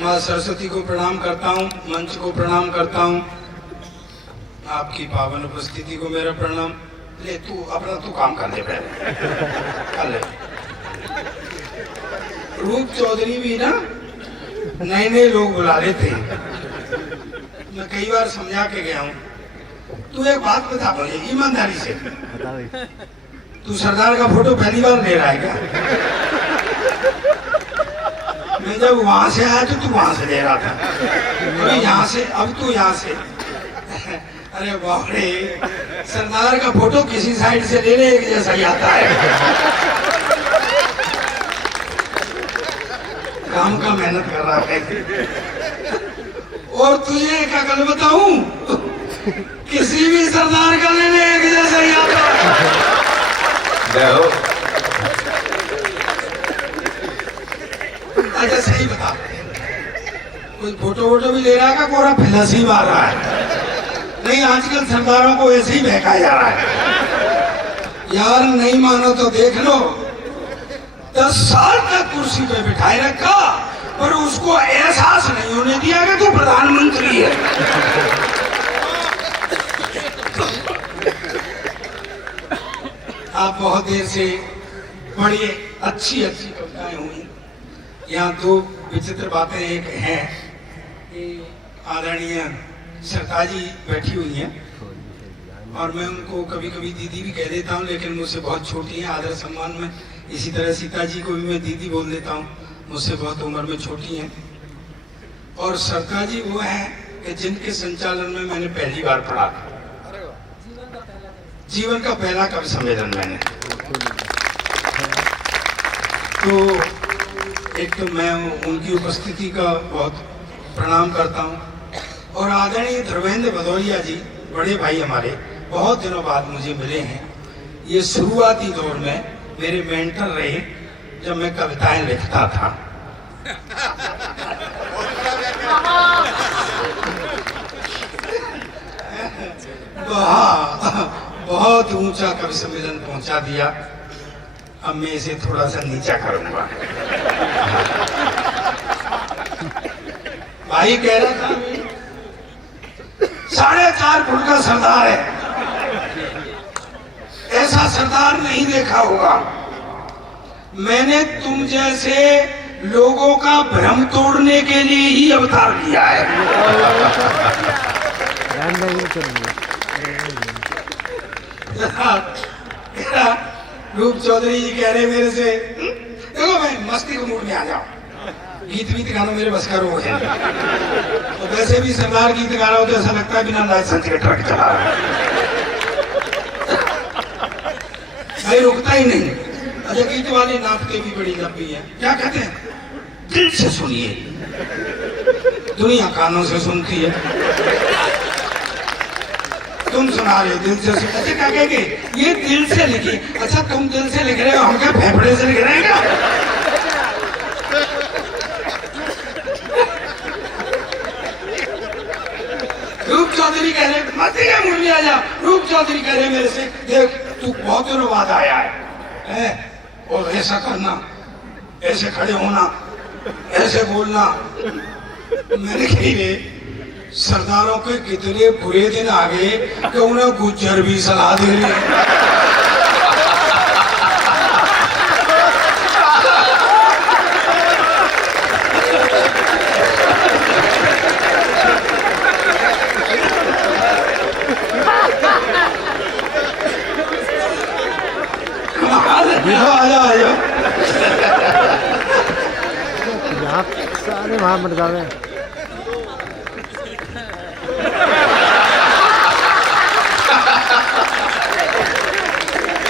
माँ सरस्वती को प्रणाम करता हूँ, मंच को प्रणाम करता हूँ, आपकी पावन उपस्थिति को मेरा प्रणाम। ले तू अपना तू काम कर ले पहले, कर ले। रूप चौधरी भी ना नए नए लोग बुला लेते हैं, मैं कई बार समझा के गया हूँ। तू एक बात बता मुझे ईमानदारी से, तू सरदार का फोटो पहली बार ले रहा है क्या? मैं जब वहां से आया तो तू वहां से ले रहा था, अभी यहाँ से, अब तू यहाँ से। अरे बाप रे, सरदार का फोटो किसी साइड से ले ले एक जैसा ही आता है। काम का मेहनत कर रहा है। और तुझे एक अकल बताऊं, किसी भी सरदार का ले ले एक जैसा ही आता है। अच्छा सही बता, कोई फोटो वोटो भी ले रहा है का कोरा फिलसी मार रहा है? नहीं, आजकल सरदारों को ऐसे ही बहकाया जा रहा है। यार नहीं मानो तो देख लो, 10 साल तक कुर्सी पे बिठाए रखा, पर उसको एहसास नहीं होने दिया कि तू प्रधानमंत्री है। आप बहुत देर से बड़ी अच्छी अच्छी कविताएं हुई। यहाँ दो विचित्र बातें एक हैं कि आदरणीय सरकार जी बैठी हुई हैं और मैं उनको कभी कभी दीदी भी कह देता हूँ, लेकिन मुझसे बहुत छोटी हैं, आदर सम्मान में। इसी तरह सीता जी को भी मैं दीदी बोल देता हूँ, मुझसे बहुत उम्र में छोटी हैं। और सरकार जी वो हैं कि जिनके संचालन में मैंने पहली बार पढ़ा था, जीवन का पहला कवि सम्मेलन मैंने। तो एक तो मैं उनकी उपस्थिति का बहुत प्रणाम करता हूँ। और आदरणीय धर्मेंद्र भदौरिया जी, बड़े भाई हमारे, बहुत दिनों बाद मुझे मिले हैं। ये शुरुआती दौर में मेरे मेंटर रहे जब मैं कविताएं लिखता था। बहुत ऊंचा कवि सम्मेलन पहुंचा दिया। अब मैं इसे थोड़ा सा नीचा करूंगा। भाई कह रहा था 4.5 फुट का सरदार है, ऐसा सरदार नहीं देखा होगा। मैंने तुम जैसे लोगों का भ्रम तोड़ने के लिए ही अवतार लिया है। रूप चौधरी जी कह रहे मेरे से, देखो मैं मस्ती के मूड में आ जाओ, गीत वीत गाना मेरे बस का रोग है। तो वैसे भी सरदार गीत गा रहा हो तो ऐसा लगता है बिना लाइसेंस के ट्रक चला रहा है, भाई रुकता ही नहीं। अच्छा, गीत वाली नापते भी बड़ी लंबी है। क्या कहते हैं? दिल से सुनिए, दुनिया कानों से सुनती है, तुम सुना रहे हो दिल से। अच्छा क्या कहेंगे? ये दिल से लिखिए। अच्छा तुम दिल से लिख रहे हो, हम क्या फेफड़े से लिख रहे हैं क्या? रूप चौधरी कह रहे मत मूड में आ जा। रूप चौधरी कह रहे मेरे से, देख तू बहुत दिनों बाद आया है, और ऐसा करना, ऐसे खड़े होना, ऐसे बोलना। मैंने कही रे, सरदारों के कितने बुरे दिन आ गए कि उन्हें गुज्जर भी सलाह दे रहे। सारे वहां मर जावे।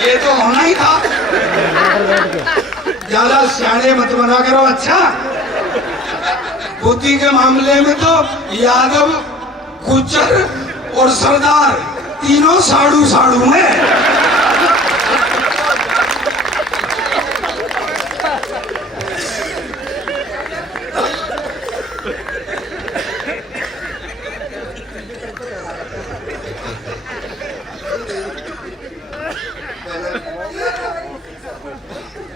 ये तो होना ही था। ज्यादा सियाने मत बना करो। अच्छा, बुद्धि के मामले में तो यादव, गुज्जर और सरदार तीनों साड़ू साड़ू हैं।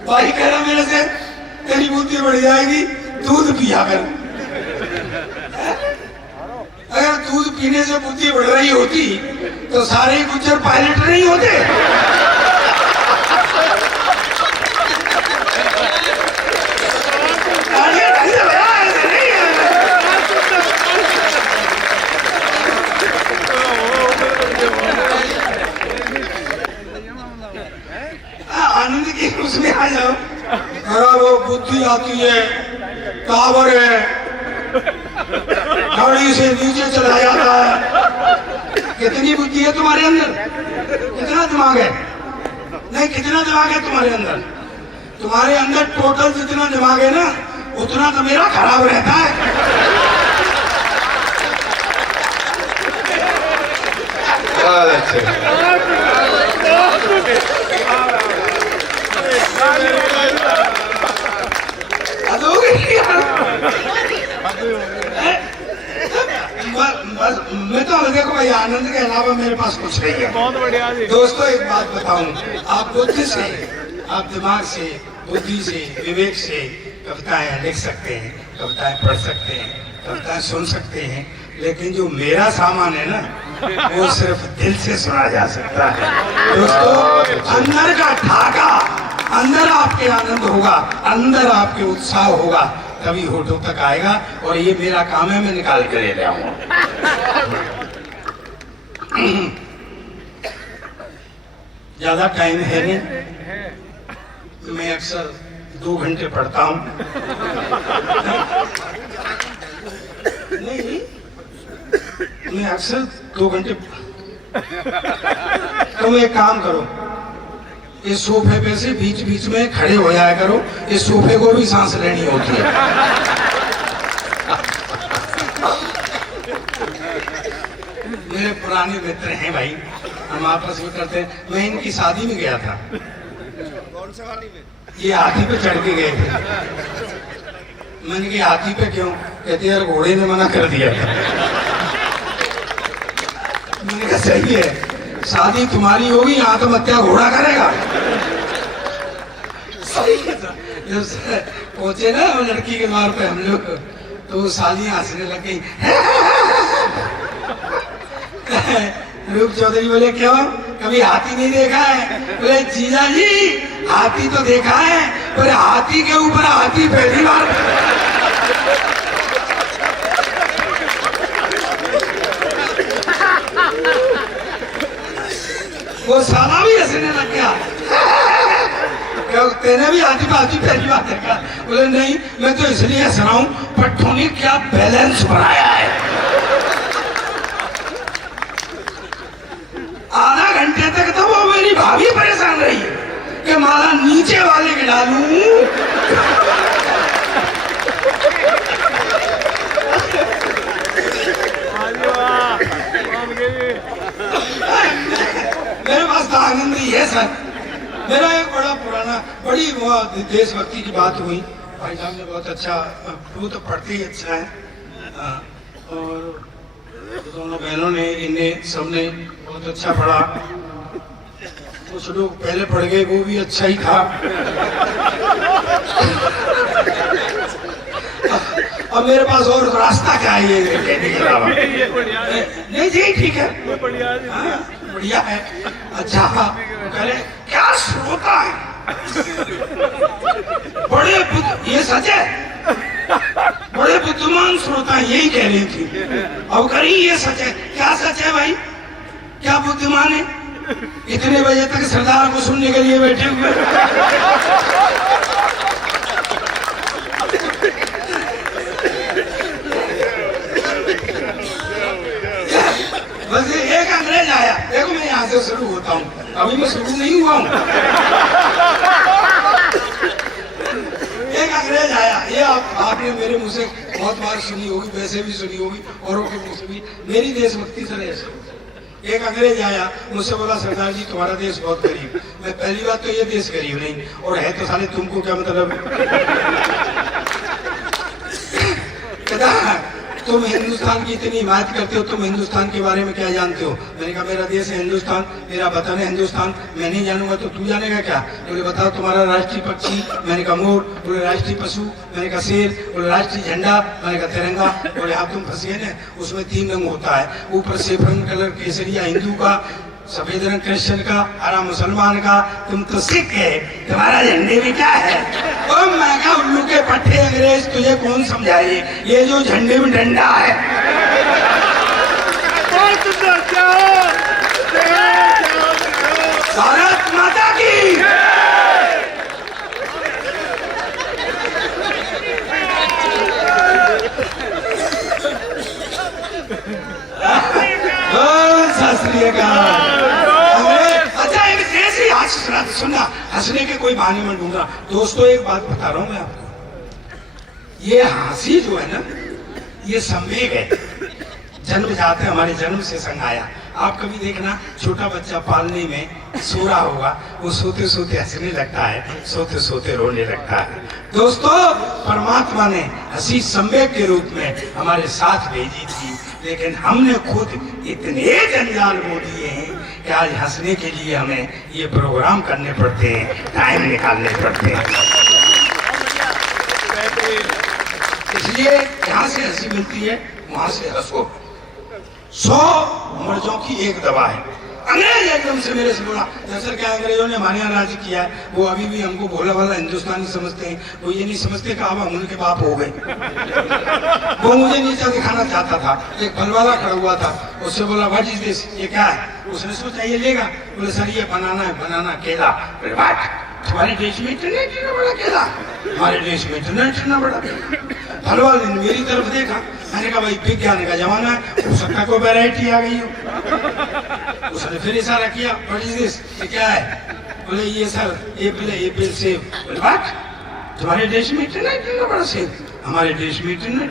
भाई कह रहा मेरे से, तेरी बुद्धि बढ़ जाएगी, दूध पिया कर। पीने से बुद्धि बढ़ रही होती तो सारे ही गुज्जर पायलट नहीं होते। आनंद की उसमें आ जाओ। अरे वो बुद्धि आती है, टावर है, गाड़ी से नीचे चला जाता है। कितनी बुद्धि है तुम्हारे अंदर? कितना दिमाग है? नहीं, कितना दिमाग है तुम्हारे अंदर? तुम्हारे अंदर टोटल जितना दिमाग है ना, उतना तो मेरा खराब रहता है। बस मैं तो देखो भाई, आनंद के अलावा मेरे पास कुछ नहीं है। बहुत बढ़िया दोस्तों, एक बात बताऊं, आप बुद्धि से, आप दिमाग से, बुद्धि से, विवेक से कविताएं लिख सकते हैं, कविताएं पढ़ सकते हैं, कविताएं सुन सकते हैं, लेकिन जो मेरा सामान है ना, वो सिर्फ दिल से सुना जा सकता है। दोस्तों, अंदर का ठाका, अंदर आपके आनंद होगा, अंदर आपके उत्साह होगा, तभी होठों तक आएगा। और ये मेरा काम है, मैं निकाल कर ले आऊंगा। ज्यादा टाइम है नहीं, मैं अक्सर 2 घंटे पढ़ता हूं। नहीं, मैं अक्सर 2 घंटे। तुम एक काम करो, इस सोफे पे से बीच बीच में खड़े हो जाया करो, इस सोफे को भी सांस लेनी होती है। मेरे पुराने मित्र हैं भाई, हम आपस में करते हैं। मैं इनकी शादी में गया था। कौन सा शादी में? ये हाथी पे चढ़ के गए थे। मैंने कहा हाथी पे क्यों? कहते यार घोड़े ने मना कर दिया था। मैंने कहा सही है, शादी तुम्हारी होगी, आत्महत्या घोड़ा करेगा। जब पहुंचे ना वो लड़की के द्वार पे हम लोग, तो सालियां हंसने लग गई। रूप चौधरी बोले क्यों, कभी हाथी नहीं देखा है? बोले जीजा जी, हाथी तो देखा है, पर हाथी के ऊपर हाथी पहली बार। वो साला भी हंसने लग गया। क्या तेने भी हाथी पे हाथी पहली बार देखा? बोले नहीं, मैं तो इसलिए हंस रहा हूं, पट्टों ने क्या बैलेंस बनाया है। आधा घंटे तक तो वो मेरी भाभी परेशान रही कि माला नीचे वाले के डालूं। मेरे पास तो आनंद ही है सर। मेरा एक बड़ा पुराना, बड़ी देशभक्ति की बात हुई। भाई साहब ने बहुत अच्छा, वो तो पढ़ते ही अच्छा है, और दोनों बहनों ने, इन्हें सबने बहुत अच्छा पढ़ा। कुछ लोग पहले पढ़ गए, वो भी अच्छा ही था। अब मेरे पास और रास्ता क्या है ये कहने के अलावा? नहीं जी, ठीक है, बढ़िया है। अच्छा, करे क्या श्रोता है, बड़े ये सच है, बड़े बुद्धिमान श्रोता यही कह रही थी। अब करी ये सच है। क्या सच है भाई? क्या बुद्धिमान है? इतने बजे तक सरदार को सुनने के लिए बैठे हुए। बस एक अंग्रेज आया, देखो मैं यहाँ से शुरू होता हूँ, अभी मैं शुरू नहीं हुआ हूँ। एक अंग्रेज आया, ये आपने मेरे मुंह से बहुत बार सुनी होगी, वैसे भी सुनी होगी, औरों के मुंह से भी। मेरी देशभक्ति से ऐसे एक अंग्रेज आया, मुझसे बोला सरदार जी तुम्हारा देश बहुत गरीब। मैं पहली बात तो ये देश गरीब नहीं, और है तो साले तुमको क्या मतलब? तुम हिंदुस्तान की इतनी हिमायत करते हो, तुम हिंदुस्तान के बारे में क्या जानते हो? मैंने कहा मेरा देश है हिंदुस्तान, मेरा वतन है हिंदुस्तान, मैं नहीं जानूंगा तो तू जानेगा क्या? बोले बताओ तुम्हारा राष्ट्रीय पक्षी? मैंने कहा मोर। बोले राष्ट्रीय पशु? मैंने कहा शेर। बोले राष्ट्रीय झंडा? मैंने कहा तिरंगा। बोले हाँ तुम फंसे ना, उसमें 3 रंग होता है, ऊपर सेफरन कलर केसरिया हिंदू का, सफेद रंग क्रिश्चियन का, हरा मुसलमान का, तुम तो सिख है, तुम्हारा झंडे में क्या है? ओ मैं कहा उल्लू के पट्टे अंग्रेज तुझे कौन समझाए, ये जो झंडे में डंडा है। भारत माता की। सुनना, हंसने के कोई बहाने मत ढूंढना। दोस्तों एक बात बता रहा हूं मैं आपको, ये हंसी जो है ना, ये संवेग है, जन्मजात है, हमारे जन्म से संग आया। आप कभी देखना छोटा बच्चा पालने में सो रहा होगा, वो सोते सोते हंसने लगता है, सोते सोते रोने लगता है। दोस्तों परमात्मा ने हंसी संवेग के रूप में हमारे साथ भेजी थी, लेकिन हमने खुद इतने जंजाल बो दिए हैं कि आज हंसने के लिए हमें ये प्रोग्राम करने पड़ते हैं, टाइम निकालने पड़ते हैं। इसलिए यहाँ से हंसी मिलती है, वहां से हंसो। 100 मर्जों की एक दवा है। अंग्रेज एकदम से मेरे से बोला, दरअसल क्या अंग्रेजों ने हमारे यहाँ राज किया है, वो अभी भी हमको भोला भाला हिंदुस्तानी समझते हैं, वो ये नहीं समझते कि अब हम उनके बाप हो गए। वो मुझे नीचा दिखाना चाहता था। एक फलवाला खड़ा हुआ था, उससे बोला व्हाट इज दिस, ये क्या है? उसने सोचा ये लेगा। बोले सर ये बनाना है, बनाना केला। तुम्हारे देश में इतना बड़ा केला, हमारे देश में इतना बड़ा केला। फलवाले ने मेरी तरफ देखा, मैंने कहा भाई विज्ञान का जमाना है, हो सकता कोई वैरायटी आ गई हो। उसने फिर इशारा किया, व्हाट इज दिस, ये क्या है? बोले ये सर एप्पल सेब। बोले व्हाट, तुम्हारे देश में इतना बड़ा सेब, हमारे देश में इतना।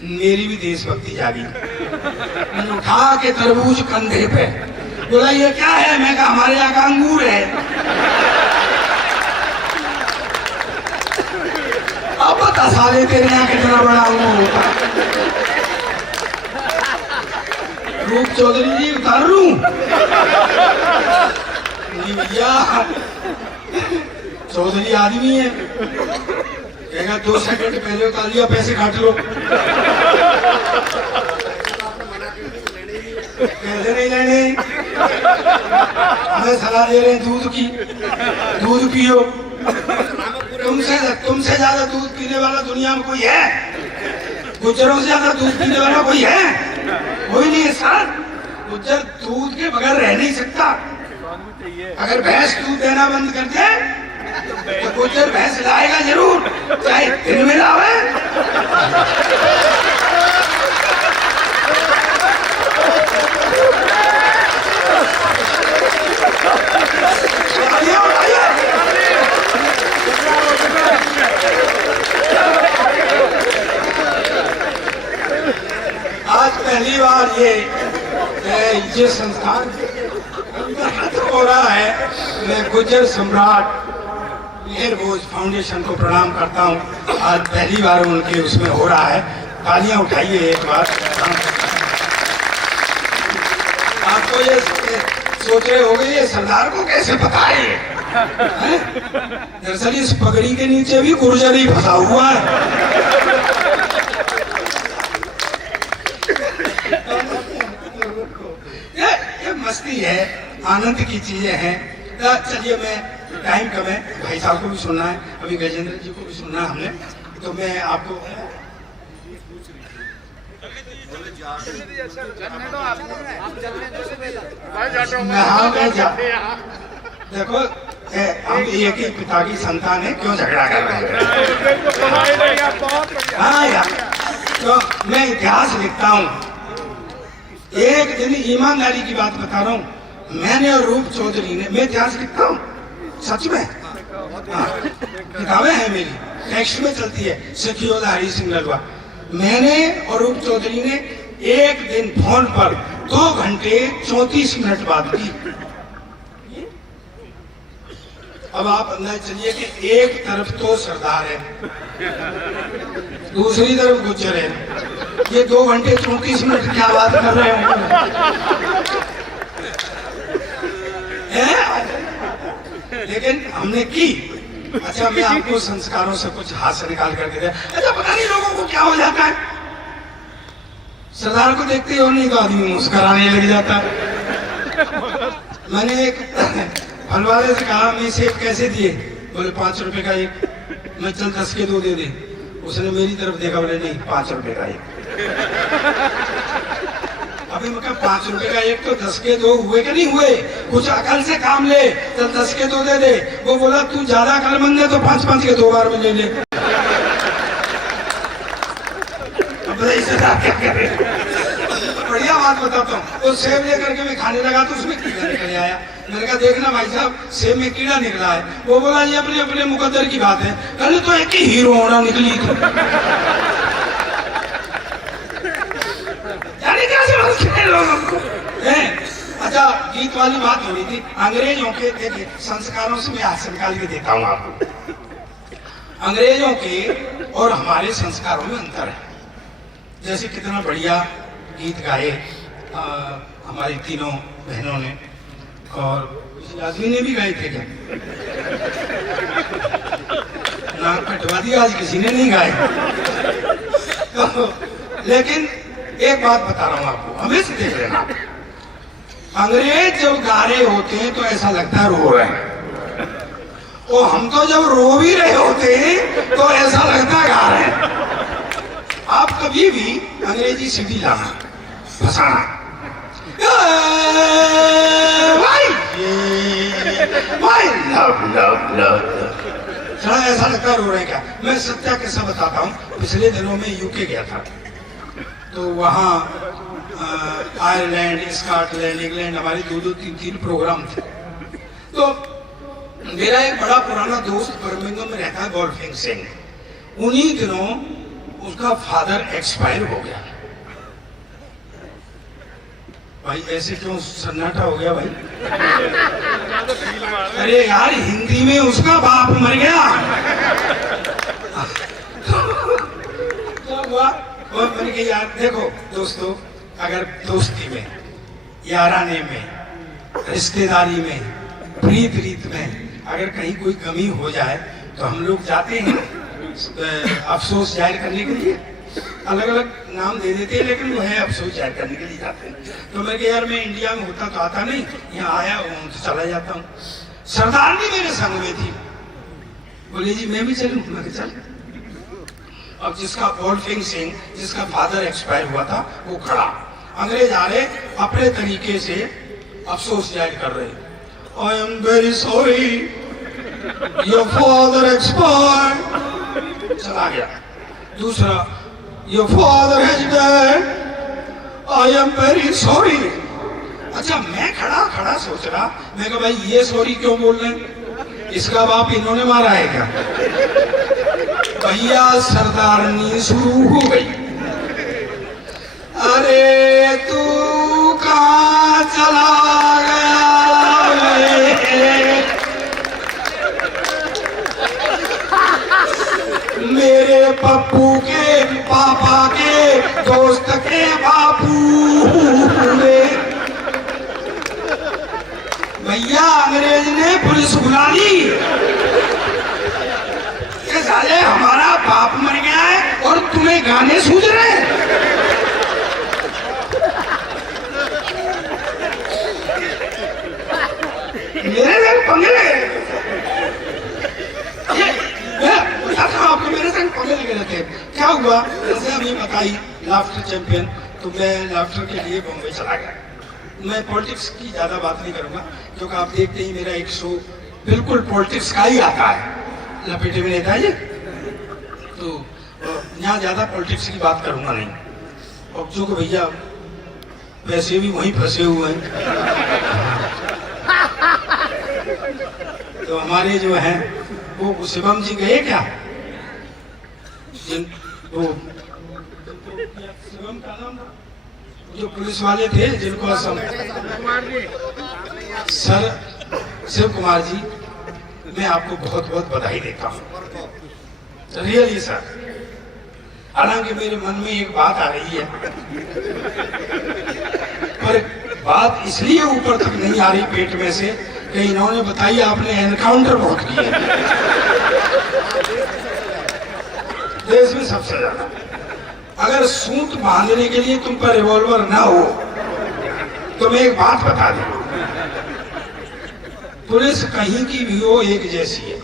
मेरी भी देशभक्ति जागी, मैंने उठा के तरबूज कंधे पे। बोला ये क्या है? मैं कहा हमारे यहाँ का अंगूर है। अब बता साले तेरे यहाँ कितना बड़ा अंगूर होता है। रूप चौधरी जी उतार लूं? नहीं भैया, चौधरी आदमी है, कहेगा 2 सेकंड पहले उतार लिया, पैसे काट लो। पैसे नहीं लेने, हमें सलाह दे रहे हैं दूध की, दूध पियो। तुमसे ज्यादा दूध पीने वाला दुनिया में कोई है? गुज्जरों से ज्यादा दूध पीने वाला कोई है? कोई नहीं है सर। गुज्जर दूध के बगैर रह नहीं सकता। अगर भैंस दूध देना बंद कर दे तो गुज्जर भैंस लाएगा जरूर, चाहे दिन में लावे। आज पहली बार ये संस्थान हो रहा है। मैं गुज्जर सम्राट मेहरबोज फाउंडेशन को प्रणाम करता हूँ। आज पहली बार उनके उसमें हो रहा है, तालियां उठाइए एक बार। आपको ये सोच रहे होंगे ये सरदार को कैसे पता है? दरअसल इस पगड़ी के नीचे भी गुर्जर ही फंसा हुआ है। ये मस्ती है, आनंद की चीजें हैं। चलिए मैं टाइम कम है, भाई साहब को भी सुनना है, अभी गजेंद्र जी को भी सुनना है हमने, तो मैं आपको देखो हम एक ही पिता की संतान है, क्यों झगड़ा कर रहे हैं? हाँ यार, तो मैं इतिहास लिखता हूँ। एक दिन ईमानदारी की बात बता रहा हूँ, मैंने और रूप चौधरी ने, मैं इतिहास लिखता हूँ सच में, किताबें हैं मेरी, टेक्स्ट में चलती है, सिख योद्धा हरि सिंह नलवा। मैंने और रूप चौधरी ने एक दिन फोन पर 2 घंटे 34 मिनट बात की। अब आप अंदाज चलिए कि एक तरफ तो सरदार है, दूसरी तरफ गुज्जर है, ये 2 घंटे 34 मिनट क्या बात कर रहे हो? लेकिन हमने की। अच्छा, मैं आपको संस्कारों से कुछ हास्य निकाल करके दिया। अच्छा, पता नहीं लोगों को क्या हो जाता है, सरदार को देखते हो नहीं तो आदमी मुस्कुराने लग जाता है। मैंने एक फल वाले से कहा, मैं सेब कैसे दिए? बोले 5 रुपए का एक। मैं चल 10 के 2 दे दे। उसने मेरी तरफ देखा, बोले नहीं 5 रुपए का एक। अभी मैं 5 रुपए का एक तो 10 के 2 हुए कि नहीं हुए? कुछ अकल से काम ले, चल 10 के 2 दे दे। वो बोला तू ज्यादा अकलमंद है तो 5-5 के 2 बार में ले ले। अब क्या करे? बढ़िया बात बताता हूँ। वो सेब लेकर के मैं खाने लगा तो उसमें कीड़ा निकल आया। मैंने कहा देखना भाई साहब, सेब में कीड़ा निकला है। वो बोला ये अपने अपने मुकद्दर की बात है। कल तो एक ही हीरो होना निकली थी। यानी क्या समझते हैं लोग? अच्छा, गीत वाली बात हो रही थी अंग्रेजों के। देखिए, संस्कारों से मैं हाथ निकाल के देता हूँ आपको। अंग्रेजों के और हमारे संस्कारों में अंतर है। जैसे कितना बढ़िया गीत गाए हमारी तीनों बहनों ने, और किसी आदमी ने भी गाए थे क्या? नाक कटवा दिया आज, किसी ने नहीं गाए। तो, लेकिन एक बात बता रहा हूं आपको, हमेशा देख लेना, अंग्रेज जब गा रहे होते हैं तो ऐसा लगता है रो रहे हैं, और हम तो जब रो भी रहे होते हैं तो ऐसा लगता है गा रहे हैं। आप कभी भी अंग्रेजी सीडी लाना, फसाना, ऐसा लगता रो रहे क्या? मैं सत्या कैसा बताता हूँ। पिछले दिनों में यूके गया था, तो वहाँ आयरलैंड, स्कॉटलैंड, इंग्लैंड, हमारे 2-2, 3-3 प्रोग्राम थे। तो मेरा एक बड़ा पुराना दोस्त बर्मिंघम में रहता है, गोल्फिंग सिंह। उन्हीं दिनों उसका फादर एक्सपायर हो गया। भाई ऐसे क्यों सन्नाटा हो गया भाई? अरे यार, हिंदी में उसका बाप मर गया। क्या हुआ? और मैंने कहा यार देखो दोस्तों, अगर दोस्ती में, याराने में, रिश्तेदारी में, प्रीत रीत में अगर कहीं कोई कमी हो जाए तो हम लोग जाते हैं अफसोस जाहिर करने के लिए। अलग अलग नाम दे देते हैं, लेकिन वो है अफसोस जाहिर करने के लिए जाते हैं। तो मैं यार, मैं इंडिया में होता तो आता नहीं, यहाँ आया हूँ तो चला जाता हूँ। सरदार भी मेरे संग में थी, बोले जी मैं भी चलूँ? मैं चल। अब जिसका गोल्फिंग सिंह, जिसका फादर एक्सपायर हुआ था, वो खड़ा, अंग्रेज आ रहे, अपने तरीके से अफसोस जाहिर कर रहे। I am very sorry, your father expired. चला गया। दूसरा, your father has died, I am very sorry. अच्छा, मैं खड़ा खड़ा सोच रहा, मैं कहा भाई ये सॉरी क्यों बोल रहे हैं? इसका बाप इन्होंने मारा है क्या? भैया सरदारनी शुरू हो गई। अरे तू कहाँ चला गया? मेरे पप्पू के पापा के दोस्त के बापू ने। भैया अंग्रेज ने पुलिस बुला ली कि साले हमारा बाप मर गया है और तुम्हें गाने सूझ रहे हैं। मेरे संग पंगे लगे, आपको मेरे संग पंगे लगे रहते। क्या हुआ? जैसे अभी बताई लाफ्टर चैंपियन, तो मैं लाफ्टर के लिए बॉम्बे चला गया। मैं पॉलिटिक्स की ज्यादा बात नहीं करूंगा, क्योंकि आप देखते ही मेरा एक शो बिल्कुल पॉलिटिक्स का ही आता है, लपेटे में रहता है ये, तो यहाँ ज्यादा पॉलिटिक्स की बात करूंगा नहीं। और जो कि भैया पैसे भी वहीं फंसे हुए हैं, तो हमारे जो हैं वो शिवम जी गए क्या? वो शिवम का नाम जो पुलिस वाले थे जिनको सर शिव कुमार जी, मैं आपको बहुत बहुत बधाई देता हूँ, रियली सर। हालांकि मेरे मन में एक बात आ रही है, पर बात इसलिए ऊपर तक नहीं आ रही पेट में से कि इन्होंने बताई आपने एनकाउंटर बहुत किए देश में सबसे ज्यादा। अगर सूट बांधने के लिए तुम पर रिवॉल्वर ना हो तो मैं एक बात बता दूं, पुलिस कहीं की भी हो एक जैसी है।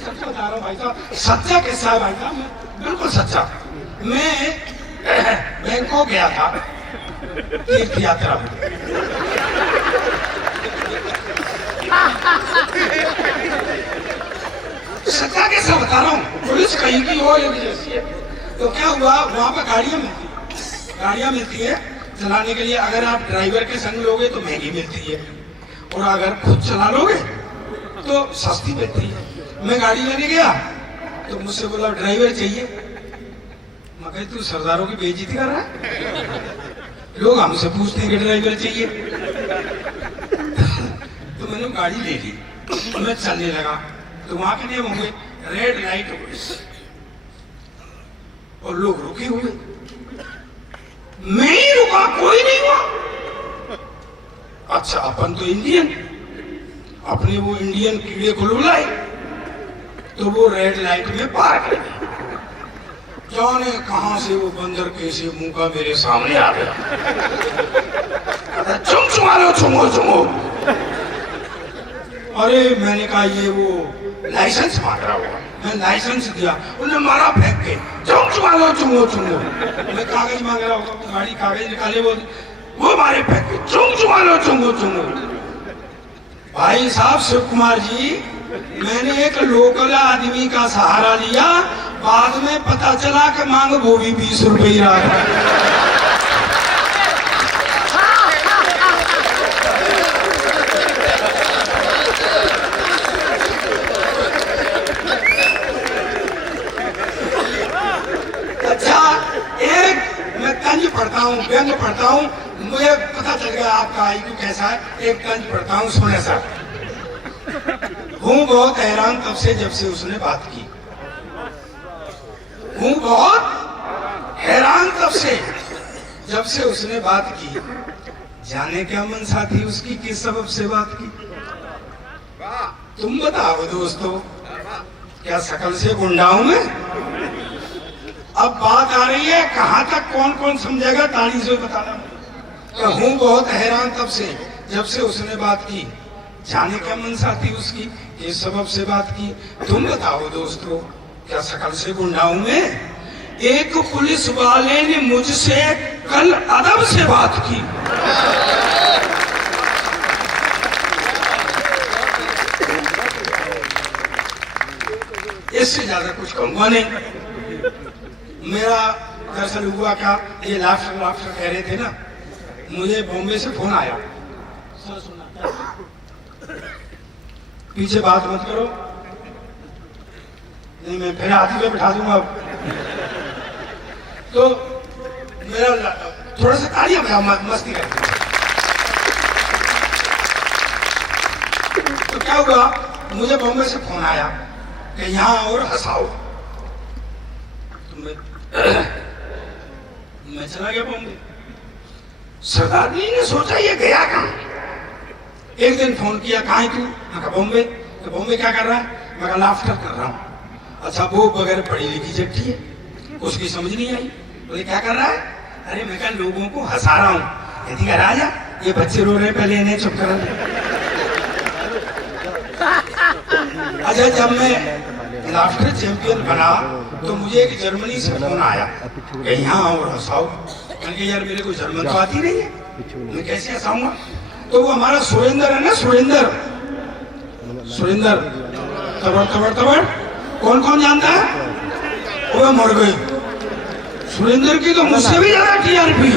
सच बता रहा हूं भाई साहब, सच्चा किस्सा है भाई साहब, बिल्कुल सच्चा। मैं बैंकॉक गया था तीर्थ यात्रा में। सच्चा किस्सा बता रहा हूँ, पुलिस कहीं की हो एक जैसी है। तो क्या हुआ, वहां पर गाड़ियां मिलती है चलाने के लिए। अगर आप ड्राइवर के संग लोगे तो महंगी मिलती है, और अगर खुद चला लोगे तो सस्ती मिलती है। मैं गाड़ी लेने गया तो मुझसे बोला ड्राइवर चाहिए। मैं कहा तू सरदारों की बेइज्जती कर रहा है, लोग हमसे पूछते हैं कि ड्राइवर चाहिए। तो मैंने गाड़ी ले ली, मैं चलने लगा। तो वहां के नियम होंगे रेड लाइट और लोग रुके हुए, मैं ही रुका, कोई नहीं हुआ। अच्छा अपन तो इंडियन, अपने वो इंडियन कीड़े को बुलाए तो वो रेड लाइट में पार्क कर गए। जाने कहां से वो बंदर कैसे मुंह का मेरे सामने आ गया, चुम चुमा लो, चुमो चुमो। अरे मैंने कहा ये वो लाइसेंस मांग रहा हुआ, मैं लाइसेंस दिया, उन्होंने मारा फेंक के, चुम चुमा लो, चुमो चुमो। मैं कागज मांग रहा होगा, गाड़ी कागज निकाले, वो मारे फेंक के, चुम चुमा लो, चुमो चुमो। भाई साहब शिव कुमार जी, मैंने एक लोकल आदमी का सहारा लिया, बाद में पता चला कि मांग वो भी 20 रुपए ही रहा है। अच्छा, एक मैं तंज पढ़ता हूँ, व्यंग पढ़ता हूँ, मुझे पता चल गया आपका आईक्यू कैसा है। एक तंज पढ़ता हूँ, सुने साहब। हूँ बहुत हैरान तब से जब से उसने बात की, हूँ बहुत हैरान तब से जब से उसने बात की। जाने क्या मनसा थी उसकी, किस सबब से बात की, तुम बताओ दोस्तों। क्या शकल से गुंडा हूं मैं? अब बात आ रही है, कहां तक कौन कौन समझेगा, ताली से बताना। तो हूँ बहुत हैरान तब से जब से उसने बात की। जाने क्या मनसा थी उसकी, किस सबब से बात की, तुम बताओ दोस्तों। क्या शकल से गुंडा हूं मैं? एक पुलिस वाले ने मुझसे कल अदब से बात की। इससे ज्यादा कुछ कहूंगा नहीं। मेरा दरअसल हुआ क्या, ये लाफ्टर कह रहे थे ना, मुझे बॉम्बे से फोन आया। सर सुना, पीछे बात मत करो, नहीं मैं फिर हाथी पे बिठा दूंगा। तो मेरा थोड़ा सा तालियां बजा, मस्ती कर। तो क्या हुआ, मुझे बॉम्बे से फोन आया कि यहाँ और हंसाओ। तो मैं चला गया बॉम्बे। सरदार जी ने सोचा ये गया कहाँ। एक दिन फोन किया, कहाँ है तू? मैं कहा बॉम्बे। तो बॉम्बे क्या कर रहा है? मैं कहा लाफ्टर कर रहा हूँ। अच्छा वो बगैर पढ़ी लिखी जट्टी है, उसकी समझ नहीं आई। बोले क्या कर रहा है? अरे मैं कहा लोगों को हंसा रहा हूँ। कहती है राजा ये बच्चे रो रहे हैं, पहले इन्हें चुप करा। अच्छा जब मैं लाफ्टर चैंपियन बना तो मुझे एक जर्मनी से फोन आया कि यहाँ और हंसाओ। मैंने यार मेरे को जर्मन तो आती नहीं है, मैं कैसे हंसाऊंगा। तो वो हमारा सुरेंद्र है ना, सुरेंद्र तबड़ तबड़ तबड़, कौन कौन जानता है? वो मर गई। सुरेंद्र की तो मुझसे भी ज्यादा टीआरपी।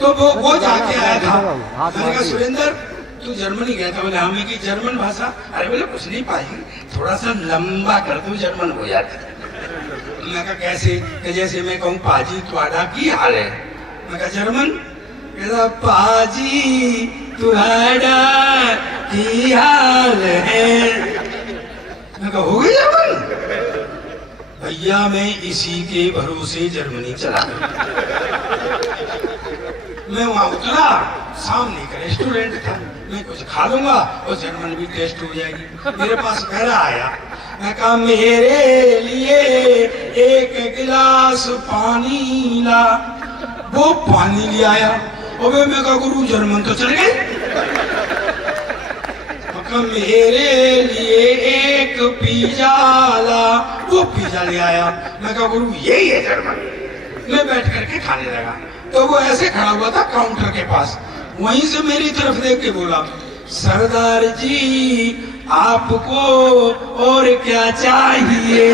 तो वो जाके आया था। मैंने कहा सुरेंद्र तू जर्मनी गया था? बोले हमें की जर्मन भाषा। अरे बोले कुछ नहीं पाई, थोड़ा सा लंबा कर दो जर्मन हो जाती। मैं कहा कैसे? कि जैसे मैं कहूँ पाजी तुम्हारा की हाल है। मैं कहा जर्मन? पाजी तुम्हारा की हाल है। मैं कहा हो गई जर्मन? भैया मैं इसी के भरोसे जर्मनी चला गया। मैं वहां उतरा, सामने का रेस्टोरेंट था, मैं कुछ खा लूंगा और जर्मन भी टेस्ट हो जाएगी। मेरे पास पैरा आया, मैं कहा मेरे लिए एक गिलास पानी ला। वो पानी ले आया और मैं कहा गुरु जर्मन तो चल गए। मेरे लिए एक पिज्जा ला। वो पिज्जा ले आया, मैं कहा गुरु यही है जर्मन। मैं बैठ करके खाने लगा तो वो ऐसे खड़ा हुआ था काउंटर के पास, वहीं से मेरी तरफ देख के बोला, सरदार जी आपको और क्या चाहिए?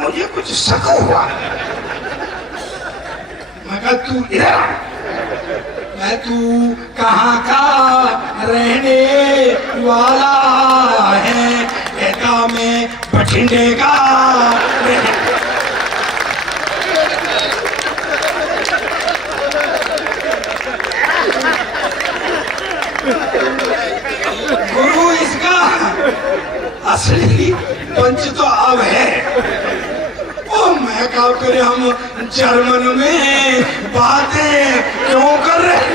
मुझे कुछ शक हुआ। मैं कहा तू इधर आ। मैं तू कहाँ का रहने वाला है? कहता मैं बठिंडे का। गुरु इसका असली पंच तो अब है। ओ मैं कहा फिर हम जर्मन में बातें क्यों कर रहे?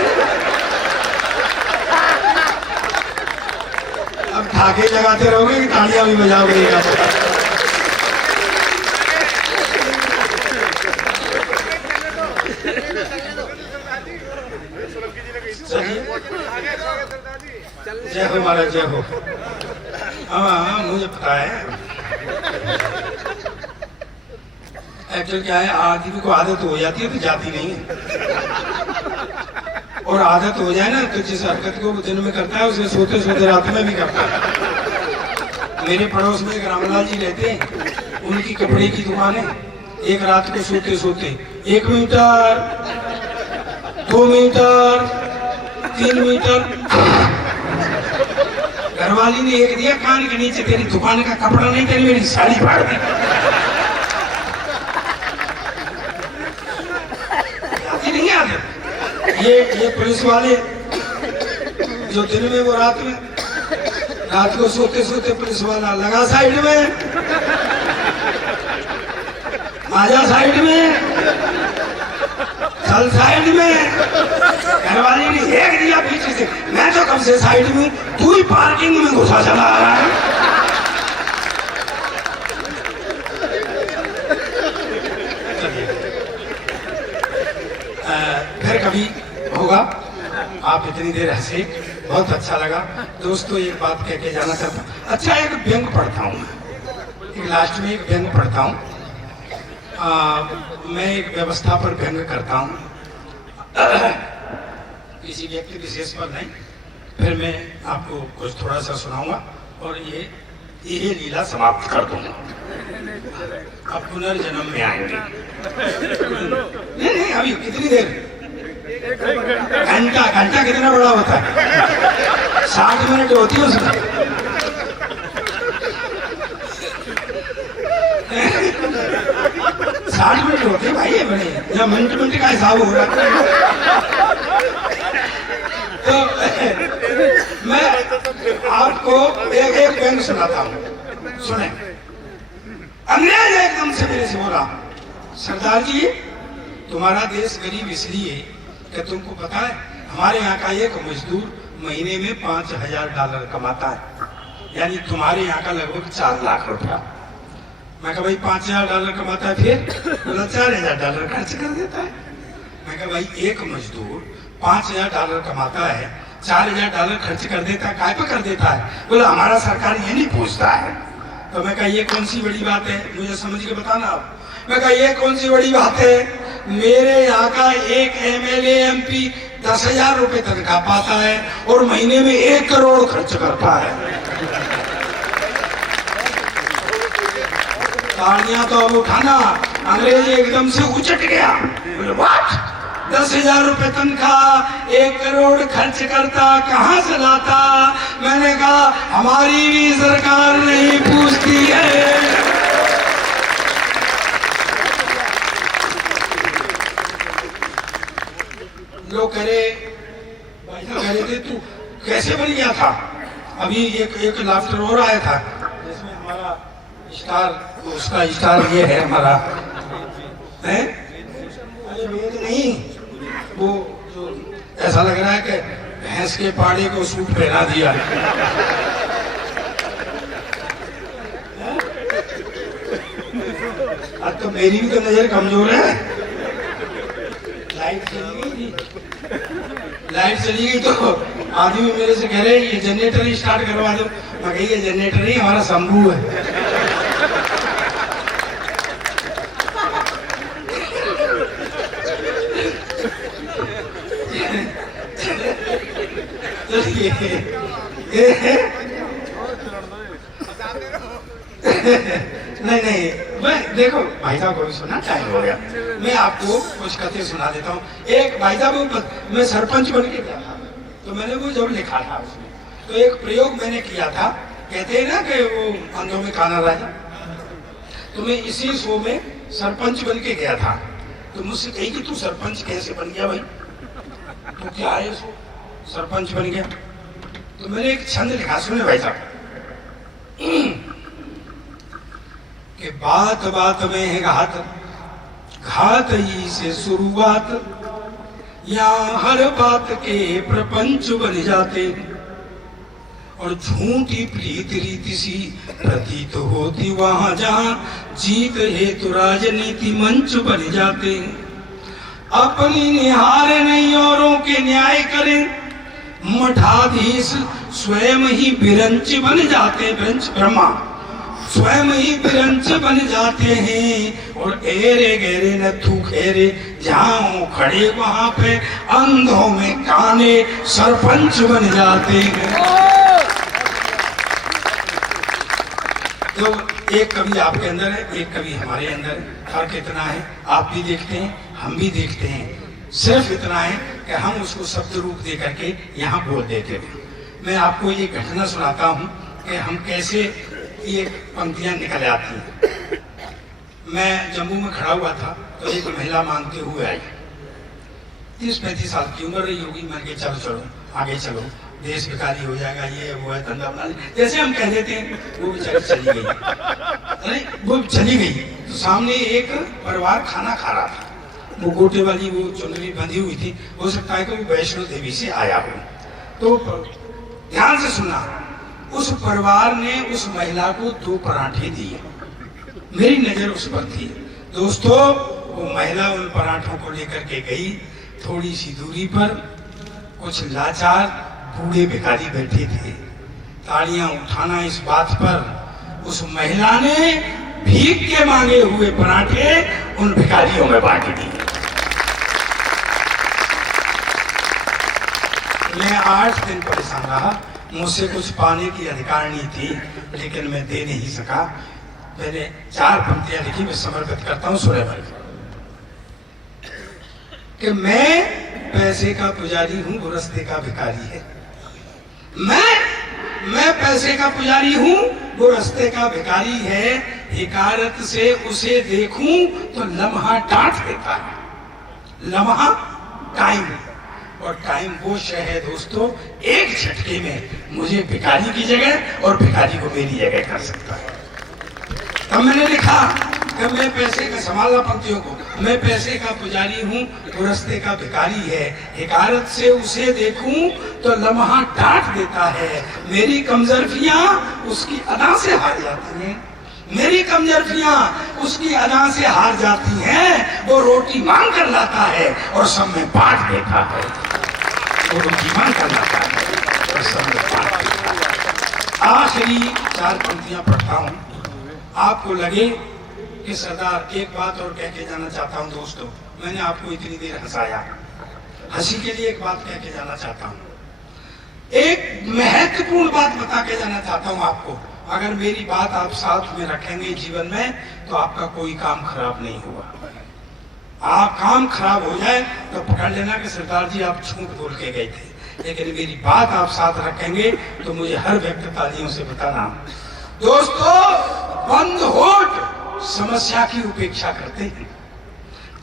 अब ठाके लगाते रहोगे कि तालियां भी बजाओगे? जय हो महाराज, जय हो। हाँ मुझे पता है। एक्चुअली क्या है, आदमी को आदत हो जाती है तो जाती नहीं है, और आदत हो जाए ना तो जिस हरकत को वो दिन में करता है उसे सोते सोते रात में भी करता है। मेरे पड़ोस में एक रामलाल जी रहते हैं, उनकी कपड़े की दुकान है। एक रात को सोते सोते 1 मीटर 2 मीटर 3 मीटर, घरवाली ने एक दिया कान के नीचे, तेरी दुकान का कपड़ा नहीं, तेरी मेरी साड़ी फाड़ दी। नहीं आते ये पुलिस वाले जो दिन में वो रात को सोते सोते पुलिस वाला लगा साइड में, आजा साइड में, चल साइड में। घरवाली ने एक दिया पीछे से, मैं तो कब से साइड में, तू ही पार्किंग में घुसा चला आ रहा है। फिर कभी होगा। आप इतनी देर हंसे, बहुत अच्छा लगा। दोस्तों एक बात कह के जाना चाहता हूँ। अच्छा एक व्यंग पढ़ता हूँ, एक लास्ट में एक व्यंग पढ़ता हूँ। मैं एक व्यवस्था पर व्यंग करता हूँ, किसी व्यक्ति विशेष पर नहीं। फिर मैं आपको कुछ थोड़ा सा सुनाऊंगा और ये लीला समाप्त कर दूंगा। अब पुनर्जन्म में आएंगे। नहीं अभी कितनी देर, घंटा कितना बड़ा होता है? 60 मिनट होती है उसमें। 60 मिनट होते भाई, ये बड़े या मिनट का हिसाब हो रहा है। तो मैं आपको एक व्यंग सुनाता हूँ, सुने। अंग्रेज एकदम से मेरे से बोला, सरदार जी तुम्हारा देश गरीब इसलिए कि तुमको पता है हमारे यहाँ का एक मजदूर महीने में $5000 कमाता है, यानी तुम्हारे यहाँ का लगभग 4 लाख रुपया। मैं कहा भाई $5000 कमाता है, फिर बोला $4000 खर्च कर देता है। मैं कहा भाई एक मजदूर $5000 कमाता है, $4000 खर्च कर देता है, काय पे कर देता है? बोला हमारा सरकार ये नहीं पूछता है। तो मैं कहा ये कौन सी बड़ी बात है, मुझे समझ के बताना आप। मैं कहा ये कौन सी बड़ी बात है, मेरे यहाँ का एक MLA MP 10,000 रुपए तनख्वाह पाता है और महीने में 1 करोड़ खर्च करता है। तालियां तो अब उठाना। अंग्रेज एकदम से उचट गया, बोले व्हाट, 10,000 रुपए तनख्वाह, 1 करोड़ खर्च करता, कहाँ से लाता? मैंने कहा हमारी भी सरकार नहीं पूछती है। लोग कह रहे थे तू कैसे बन गया था? अभी एक लाफ्टर और आया था जिसमें हमारा स्टार, उसका स्टार ये है हमारा, है? अरे वेद नहीं, वो जो ऐसा लग रहा है कि भैंस के पाड़े को सूट पहना दिया। अब तो मेरी भी तो नजर कमजोर है। लाइट चली गई थी, लाइट चली गई तो आदमी मेरे से कह रहे ये जनरेटर ही स्टार्ट करवा दो। मैं कही ये जनरेटर ही हमारा शंभू है। नहीं नहीं, मैं देखो भाई साहब को भी सुना, टाइम हो गया, मैं आपको कुछ कथें सुना देता हूँ। एक भाई साहब, मैं सरपंच बन के गया था, तो मैंने वो जब लिखा था उसमें, तो एक प्रयोग मैंने किया था। कहते हैं ना कि वो अंधों में काना राजा, तो मैं इसी शो में सरपंच बन के गया था। तो मुझसे कही कि तू सरपंच कैसे बन गया भाई, तो क्या है इसको सरपंच बन गया? तो मैंने एक छंद लिखा, सुने भाई साहब, कि बात बात में है घात, घात ही से शुरुआत, या हर बात के प्रपंच बन जाते, और झूठी प्रीत रीति सी प्रतीत होती वहां जहां जीत हेतु राजनीति मंच बन जाते। अपनी निहारे नहीं औरों के न्याय करें, मठाधीश स्वयं ही बिरंच बन जाते, बिरंच ब्रह्मा स्वयं ही बिरंच बन जाते हैं। और एरे गहरे नथु खेरे जहां खड़े वहां पे अंधों में काने सरपंच बन जाते हैं। तो एक कवि आपके अंदर है, एक कवि हमारे अंदर है। फर्क इतना है, आप भी देखते हैं, हम भी देखते हैं, सिर्फ इतना है कि हम उसको शब्द रूप दे करके यहाँ बोल देते थे। मैं आपको ये घटना सुनाता हूँ कि हम कैसे ये पंक्तियां निकल आती हैं। मैं जम्मू में खड़ा हुआ था, तो एक महिला मांगते हुए आई, 30-35 साल की उम्र रही होगी। मैं चलो चलो आगे चलो, देश भिखारी हो जाएगा, ये वो है, धंधा बना ले, जैसे हम कह देते हैं। वो बेचारी चली गई। अरे वो चली गई तो सामने एक परिवार खाना खा रहा था, वो गोटे वाली वो चुनरी बंधी हुई थी, हो सकता है कि वो वैष्णो देवी से आया हो। तो ध्यान से सुनना, उस परिवार ने उस महिला को 2 पराठे दिए, मेरी नजर उस पर थी। दोस्तों, वो महिला उन पराठों को लेकर के गई, थोड़ी सी दूरी पर कुछ लाचार बूढ़े भिखारी बैठे थे। तालियां उठाना इस बात पर उस महिला ने भीख के मांगे हुए पराठे उन भिखारियों में बांट दिए। मैं 8 दिन परेशान रहा, मुझसे कुछ पाने की अधिकारिणी थी, लेकिन मैं दे नहीं सका। मैंने 4 पंक्तियां लिखी, मैं समर्पित करता हूं सूर्य भाई कि मैं पैसे का पुजारी हूं, वो रस्ते का भिखारी है। मैं पैसे का पुजारी हूं, वो रस्ते का भिखारी है। हिकारत से उसे देखूं तो लम्हा डांट देता है। लम्हा टाइम, और टाइम वो शय है दोस्तों, एक झटके में मुझे भिखारी की जगह और भिखारी को मेरी जगह कर सकता है। तब मैंने लिखा कि मैं पैसे का, संभालना पंक्तियों को, मैं पैसे का पुजारी हूँ, वो रस्ते का भिखारी है। हिकारत से उसे देखूं तो लम्हा डांट देता है। मेरी कमजोरियां उसकी अदा से हार जाती हैं, मेरी कमजोरियां उसकी अदा से हार जाती हैं। वो रोटी मांग कर लाता है और सब में बांट देता है। वो रोटी मांग कर लाता है और सब में बांट देता है। आखिरी 4 पंक्तियां पढ़ता हूँ, आपको लगे कि सरदार एक बात और कह के जाना चाहता हूं। दोस्तों, मैंने आपको इतनी देर हंसाया, हंसी के लिए एक बात कह के जाना चाहता हूं, एक महत्वपूर्ण बात बता के जाना चाहता हूं आपको। अगर मेरी बात आप साथ में रखेंगे जीवन में, तो आपका कोई काम खराब नहीं हुआ। आप काम खराब हो जाए तो पकड़ लेना कि सरदार जी आप झूठ बोल के गए थे, लेकिन मेरी बात आप साथ रखेंगे तो मुझे हर व्यक्ति तालियों से बताना। दोस्तों, बंद होठ समस्या की उपेक्षा करते हैं,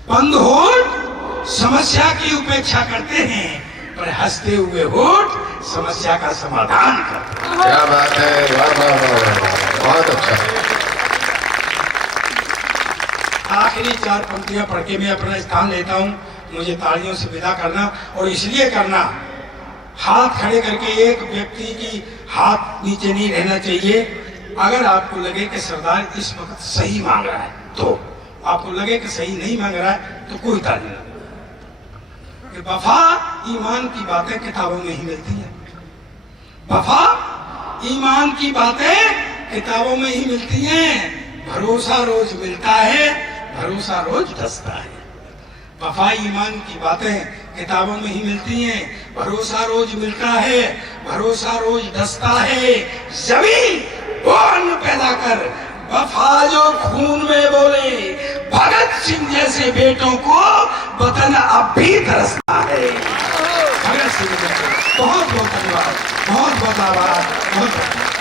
बंद होठ समस्या की उपेक्षा करते हैं, पर हंसते हुए होठ समस्या का समाधान करते हैं। क्या बात है, वाह वाह वाह, बहुत अच्छा। आखिरी 4 पंक्तियां पढ़ के मैं अपना स्थान लेता हूं। मुझे तालियों से विदा करना, और इसलिए करना, हाथ खड़े करके एक व्यक्ति की हाथ नीचे नहीं रहना चाहिए। अगर आपको लगे कि सरदार इस वक्त सही मांग रहा है, तो आपको लगे कि सही नहीं मांग रहा है तो कोई ताली नहीं। कि वफा ईमान की बातें किताबों में ही मिलती है। वफा ईमान की बातें किताबों में ही मिलती हैं। भरोसा रोज मिलता है, भरोसा रोज धसता है। वफा ईमान की बातें किताबों में ही मिलती हैं, भरोसा रोज मिलता है, भरोसा रोज धसता है। जमीन वो अन्न पैदा कर, वफा जो खून में बोले, भगत सिंह जैसे बेटों को वतन अब भी तरसता है। भगत सिंह, बहुत बहुत धन्यवाद, बहुत बहुत आभार, बहुत